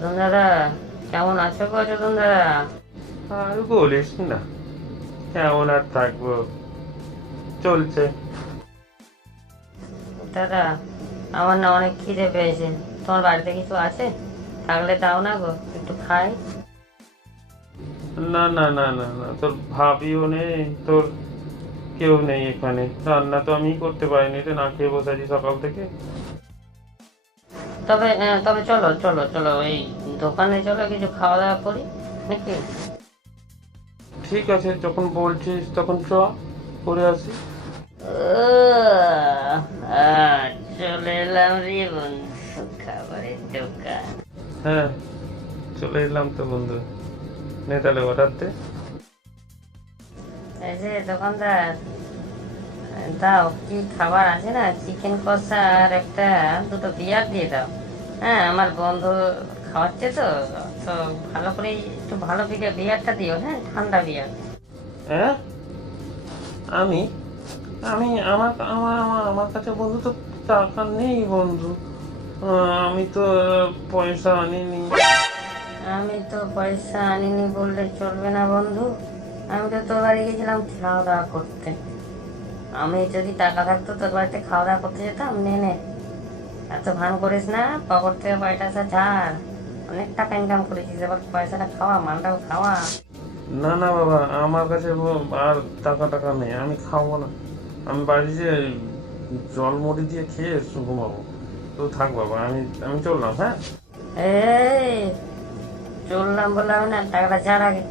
চোদন দাদা, কেমন আছো গো চোদন দাদা? আর বলিস না, কেমন আর থাকবো, চলছে। দাদা, আমার না অনেক খিদে পেয়েছে। তোমার বাড়িতে কিছু আছে? থাকলে দাও না গো, একটু খাই। না না না না না, তোর ভাবিও নেই, তোর কেউ নেই এখানে। রান্না তো আমি করতে পারিনি রে, না খেয়ে বসে আছি সকাল থেকে। তবে চলো চলো চলো, এই দোকানে চলো, কিছু খাওয়া দাওয়া করি নাকি? ঠিক আছে, যখন বলছিস তখন চ, করে আসি। আহ, আহ, চলে এলাম রে বন্ধু, খাবারের দোকান। হ্যাঁ, চলে এলাম তো বন্ধু, নে তাহলে অর্ডার দে। এই যে দোকানদার, দাও, কি খাবার আছে না, চিকেন কষা আর একটা দুটো বিয়ার দিয়ে দাও। হ্যাঁ, আমার বন্ধু খাওয়াচ্ছে তো, তো ভালো করে একটু ভালো বিয়ারটা দিও, হ্যাঁ, ঠান্ডা বিয়ার। হ্যাঁ, আমি আমি আমার আমার আমার আমার কাছে বন্ধু তো টাকা নেই বন্ধু। আমি তো পয়সা আনিনি। আমি তো পয়সা আনিনি বললে চলবে না বন্ধু। আমি তো তোর বাড়ি গেছিলাম খাওয়া দাওয়া করতে। আমি যদি টাকা থাকতো তোর বাড়িতে খাওয়া দাওয়া করতে যেতাম। নে নে, এত ভান করিস না, পকেট থেকে পয়সাটা ঝাড়। অনেক টাকা ইনকাম করেছিস, এবার পয়সাটা খাওয়া, মালটাও খাওয়া। না না বাবা, আমার কাছে আর টাকা টাকা নেই, আমি খাবো না। আমি বাড়ি যে জল মুড়ি দিয়ে খেয়ে ঘুমাবো। তো থাক বাবা, আমি আমি চললাম, হ্যাঁ। এই, চললাম বলে হবে না, টাকাটা ছাড় আগে।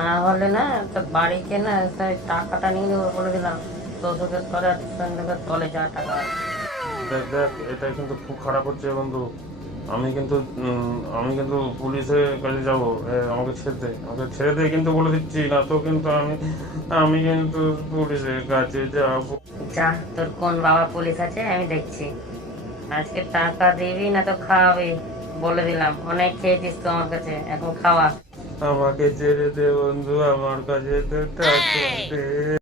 না হলে না তো বাড়িতে না, তাই টাকাটা নিয়ে নেবো বলে দিলাম। তোদের তলে সন্ধ্যের তলে যা টাকা আছে। দেখ দেখ, এটা কিন্তু খুব খারাপ হচ্ছে বন্ধু। আমি কিন্তু পুলিশের কাছে যাব। আমাকে ছেড়ে দে, আমাকে ছেড়ে দে, কিন্তু বলে দিচ্ছি, না তো কিন্তু আমি কিন্তু পুলিশের কাছে যাব। যা, তোর কোন বাবা পুলিশ আছে আমি দেখছি। আজকে টাকা দিবি না তো খাওয়াবি, বলে দিলাম। অনেক খেয়েছিস তো আমার কাছে, এখন খাওয়া। আমাকে ছেড়ে দে বন্ধু, আমার কাছে তো টাকা দে।